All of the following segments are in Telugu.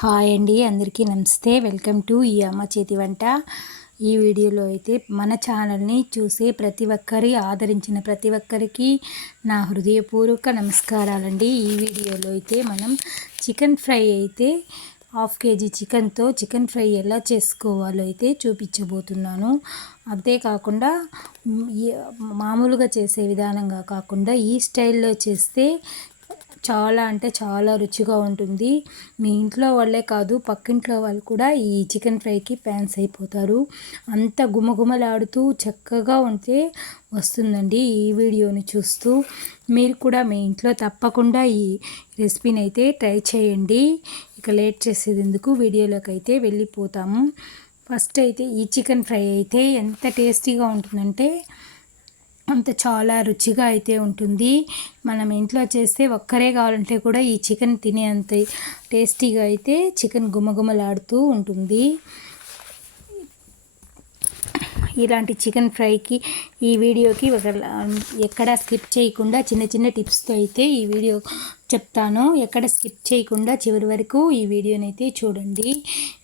హాయ్ అండి, అందరికీ నమస్తే. వెల్కమ్ టు ఈ అమ్మ చేతి వంట. ఈ వీడియోలో అయితే మన ఛానల్ని చూసే ప్రతి ఒక్కరి ఆదరించిన ప్రతి ఒక్కరికి నా హృదయపూర్వక నమస్కారాలండి. ఈ వీడియోలో అయితే మనం చికెన్ ఫ్రై అయితే 1/2 kg చికెన్తో చికెన్ ఫ్రై ఎలా చేసుకోవాలో అయితే చూపించబోతున్నాను. అంతేకాకుండా మామూలుగా చేసే విధానంగా కాకుండా ఈ స్టైల్లో చేస్తే చాలా అంటే చాలా రుచిగా ఉంటుంది. మీ ఇంట్లో వాళ్ళే కాదు, పక్కింట్లో వాళ్ళు కూడా ఈ చికెన్ ఫ్రైకి ఫ్యాన్స్ అయిపోతారు. అంత గుమగుమలాడుతూ చక్కగా ఉంటే వస్తుందండి. ఈ వీడియోని చూస్తూ మీరు కూడా మీ ఇంట్లో తప్పకుండా ఈ రెసిపీని అయితే ట్రై చేయండి. ఇక లేట్ చేసేది ఎందుకు, వీడియోలోకి అయితే వెళ్ళిపోతాము. ఫస్ట్ అయితే ఈ చికెన్ ఫ్రై అయితే ఎంత టేస్టీగా ఉంటుందంటే అంత చాలా రుచిగా అయితే ఉంటుంది. మనం ఇంట్లో చేస్తే ఒక్కరే కావాలంటే కూడా ఈ చికెన్ తినే అంత టేస్టీగా అయితే చికెన్ గుమగుమలాడుతూ ఉంటుంది. ఇలాంటి చికెన్ ఫ్రైకి ఈ వీడియోకి ఎక్కడ స్కిప్ చేయకుండా చిన్న చిన్న టిప్స్తో అయితే ఈ వీడియో చెప్తాను. ఎక్కడ స్కిప్ చేయకుండా చివరి వరకు ఈ వీడియోని అయితే చూడండి.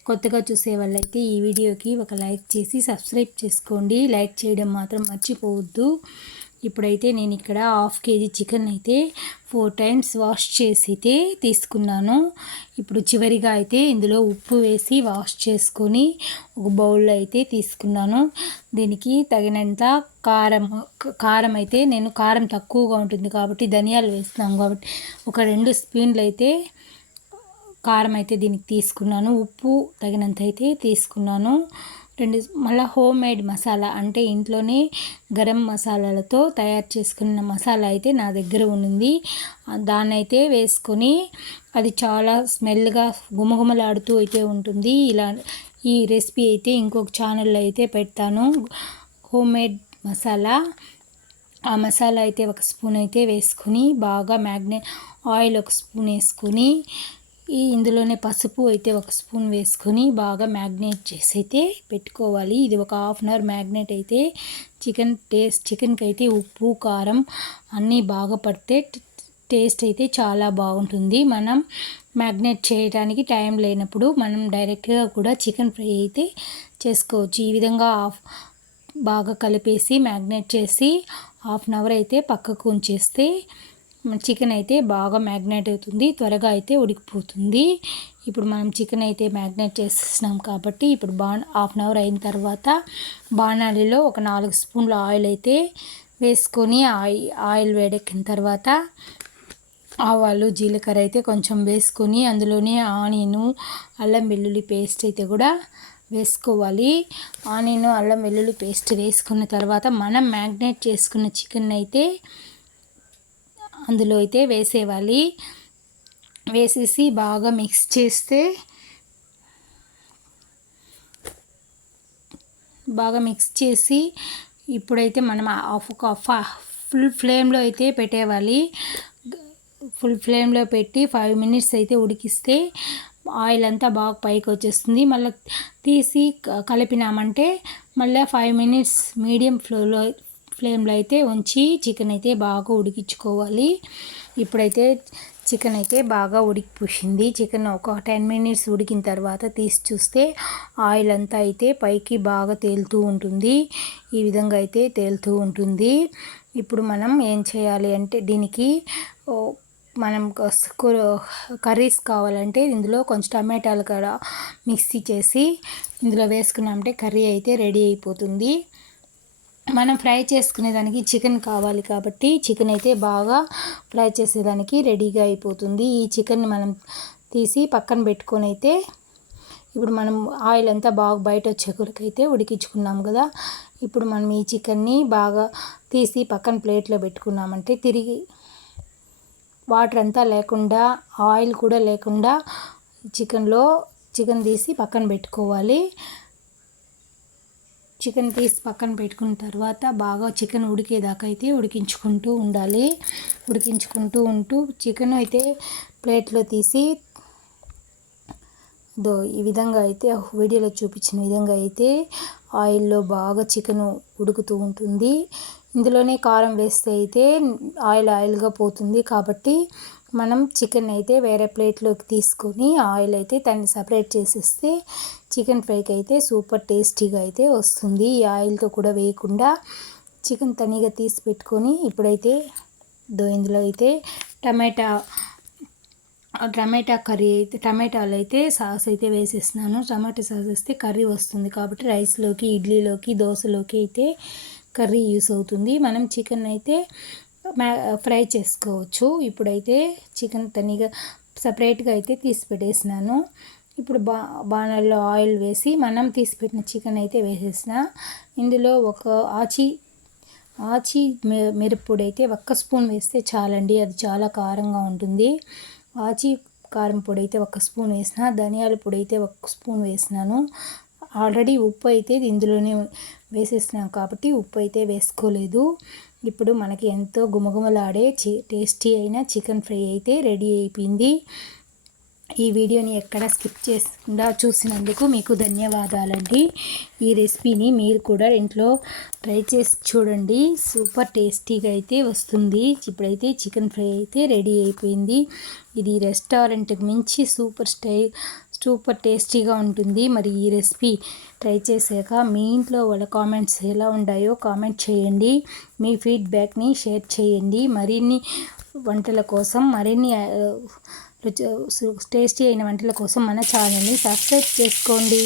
కొత్తగా చూసే వాళ్ళైతే ఈ వీడియోకి ఒక లైక్ చేసి సబ్స్క్రైబ్ చేసుకోండి. లైక్ చేయడం మాత్రం మర్చిపోవద్దు. ఇప్పుడైతే నేను ఇక్కడ 1/2 kg చికెన్ అయితే 4 times వాష్ చేసి అయితే తీసుకున్నాను. ఇప్పుడు చివరిగా అయితే ఇందులో ఉప్పు వేసి వాష్ చేసుకొని ఒక బౌల్లో అయితే తీసుకున్నాను. దీనికి తగినంత కారం అయితే నేను కారం తక్కువగా ఉంటుంది కాబట్టి ధనియాలు వేస్తున్నాం కాబట్టి ఒక 2 స్పూన్లు అయితే కారం అయితే దీనికి తీసుకున్నాను. ఉప్పు తగినంత అయితే తీసుకున్నాను. మళ్ళీ హోమ్ మేడ్ మసాలా అంటే ఇంట్లోనే గరం మసాలాలతో తయారు చేసుకున్న మసాలా అయితే నా దగ్గర ఉంది. దాన్ని అయితే వేసుకొని అది చాలా స్మెల్గా గుమగుమలాడుతూ అయితే ఉంటుంది. ఈ రెసిపీ అయితే ఇంకొక ఛానల్లో అయితే పెడతాను. హోమ్ మేడ్ మసాలా, ఆ మసాలా అయితే 1 స్పూన్ అయితే వేసుకొని బాగా ఆయిల్ 1 స్పూన్ వేసుకొని ఇందులోనే పసుపు అయితే 1 స్పూన్ వేసుకొని బాగా మ్యాగ్నేట్ చేసి అయితే పెట్టుకోవాలి. ఇది ఒక 1/2 hour మ్యాగ్నేట్ అయితే చికెన్కి అయితే ఉప్పు కారం అన్నీ బాగా పడితే టేస్ట్ అయితే చాలా బాగుంటుంది. మనం మ్యాగ్నేట్ చేయడానికి టైం లేనప్పుడు మనం డైరెక్ట్గా కూడా చికెన్ ఫ్రై అయితే చేసుకోవచ్చు. ఈ విధంగా బాగా కలిపేసి మ్యాగ్నేట్ చేసి 1/2 hour అయితే పక్కకు ఉంచేస్తే చికెన్ అయితే బాగా మ్యాగ్నేట్ అవుతుంది, త్వరగా అయితే ఉడికిపోతుంది. ఇప్పుడు మనం చికెన్ అయితే మ్యాగ్నేట్ చేసేసినాం కాబట్టి ఇప్పుడు 1/2 hour అయిన తర్వాత బాణాలిలో ఒక 4 స్పూన్ల ఆయిల్ అయితే వేసుకొని ఆయిల్ వేడెక్కిన తర్వాత ఆవాలు జీలకర్ర అయితే కొంచెం వేసుకొని అందులోనే ఆనియను అల్లం వెల్లుల్లి పేస్ట్ అయితే కూడా వేసుకోవాలి. ఆనియన్ అల్లం వెల్లుల్లి పేస్ట్ వేసుకున్న తర్వాత మనం మ్యాగ్నేట్ చేసుకున్న చికెన్ అయితే అందులో అయితే వేసేవాలి. వేసేసి బాగా మిక్స్ చేస్తే ఇప్పుడైతే మనం ఫుల్ ఫ్లేమ్లో అయితే పెట్టేవాలి. ఫుల్ ఫ్లేమ్లో పెట్టి 5 minutes అయితే ఉడికిస్తే ఆయిల్ అంతా బాగా పైకి వచ్చేస్తుంది. మళ్ళీ తీసి కలిపినామంటే మళ్ళీ 5 minutes మీడియం ఫ్లేమ్లో అయితే ఉంచి చికెన్ అయితే బాగా ఉడికించుకోవాలి. ఇప్పుడైతే చికెన్ అయితే బాగా ఉడికిపోయింది. చికెన్ ఒక 10 minutes ఉడికిన తర్వాత తీసి చూస్తే ఆయిల్ అంతా అయితే పైకి బాగా తేలుతూ ఉంటుంది. ఈ విధంగా అయితే తేలుతూ ఉంటుంది. ఇప్పుడు మనం ఏం చేయాలి అంటే దీనికి మనం కర్రీస్ కావాలంటే ఇందులో కొంచెం టమాటాలు కూడా మిక్సీ చేసి ఇందులో వేసుకున్నామంటే కర్రీ అయితే రెడీ అయిపోతుంది. మనం ఫ్రై చేసుకునేదానికి చికెన్ కావాలి కాబట్టి చికెన్ అయితే బాగా ఫ్రై చేసేదానికి రెడీగా అయిపోతుంది. ఈ చికెన్ని మనం తీసి పక్కన పెట్టుకొని అయితే ఇప్పుడు మనం ఆయిల్ అంతా బాగా బయట వచ్చే కొరకైతే ఉడికించుకున్నాం కదా. ఇప్పుడు మనం ఈ చికెన్ని బాగా తీసి పక్కన ప్లేట్లో పెట్టుకున్నామంటే తిరిగి వాటర్ అంతా లేకుండా ఆయిల్ కూడా లేకుండా చికెన్ తీసి పక్కన పెట్టుకోవాలి. చికెన్ తీసి పక్కన పెట్టుకున్న తర్వాత బాగా చికెన్ ఉడికేదాకా అయితే ఉడికించుకుంటూ ఉండాలి. ఉంటూ చికెన్ అయితే ప్లేట్లో తీసి ఈ విధంగా అయితే వీడియోలో చూపించిన విధంగా అయితే ఆయిల్లో బాగా చికెన్ ఉడుకుతూ ఉంటుంది. ఇందులోనే కారం వేస్తే అయితే ఆయిల్గా పోతుంది కాబట్టి మనం చికెన్ అయితే వేరే ప్లేట్లోకి తీసుకొని ఆయిల్ అయితే దాన్ని సపరేట్ చేసేస్తే చికెన్ ఫ్రైకి అయితే సూపర్ టేస్టీగా అయితే వస్తుంది. ఈ ఆయిల్తో కూడా వేయకుండా చికెన్ తనిగా తీసి పెట్టుకొని ఇప్పుడైతే ఇందులో అయితే టమాటా కర్రీ అయితే టమాటాలు అయితే సాస్ అయితే వేసేస్తున్నాను. టమాటా సాస్ వేస్తే కర్రీ వస్తుంది కాబట్టి రైస్లోకి, ఇడ్లీలోకి, దోశలోకి అయితే కర్రీ యూస్ అవుతుంది. మనం చికెన్ అయితే ఫ్రై చేసుకోవచ్చు. ఇప్పుడైతే చికెన్ తనిగా సపరేట్గా అయితే తీసి పెట్టేసినాను. ఇప్పుడు బాణల్లో ఆయిల్ వేసి మనం తీసి పెట్టిన చికెన్ అయితే వేసేసిన. ఇందులో ఒక ఆచి మిరప్పొడి అయితే 1 స్పూన్ వేస్తే చాలండి, అది చాలా కారంగా ఉంటుంది. ఆచి కారం పొడి అయితే 1 స్పూన్ వేసిన, ధనియాల పొడి అయితే 1 స్పూన్ వేసినాను. ఆల్రెడీ ఉప్పు అయితే ఇందులోనే వేసేసినాం కాబట్టి ఉప్పు అయితే వేసుకోలేదు. ఇప్పుడు మనకి ఎంతో గుమగుమలాడే టేస్టీ అయిన చికెన్ ఫ్రై అయితే రెడీ అయిపోయింది. ఈ వీడియోని ఎక్కడ స్కిప్ చేయకుండా చూసినందుకు మీకు ధన్యవాదాలండి. ఈ రెసిపీని మీరు కూడా ఇంట్లో ట్రై చేసి చూడండి, సూపర్ టేస్టీగా అయితే వస్తుంది. ఇప్పుడైతే చికెన్ ఫ్రై అయితే రెడీ అయిపోయింది. ఇది రెస్టారెంట్కి మించి సూపర్ టేస్టీగా ఉంటుంది. మరి ఈ రెసిపీ ట్రై చేశాక మీ ఇంట్లో వాళ్ళ కామెంట్స్ ఎలా ఉన్నాయో కామెంట్ చేయండి. మీ ఫీడ్బ్యాక్ని షేర్ చేయండి. మరిన్ని వంటల కోసం, మరిన్ని టేస్టీ అయిన వంటల కోసం మన ఛానల్ని సబ్స్క్రైబ్ చేసుకోండి.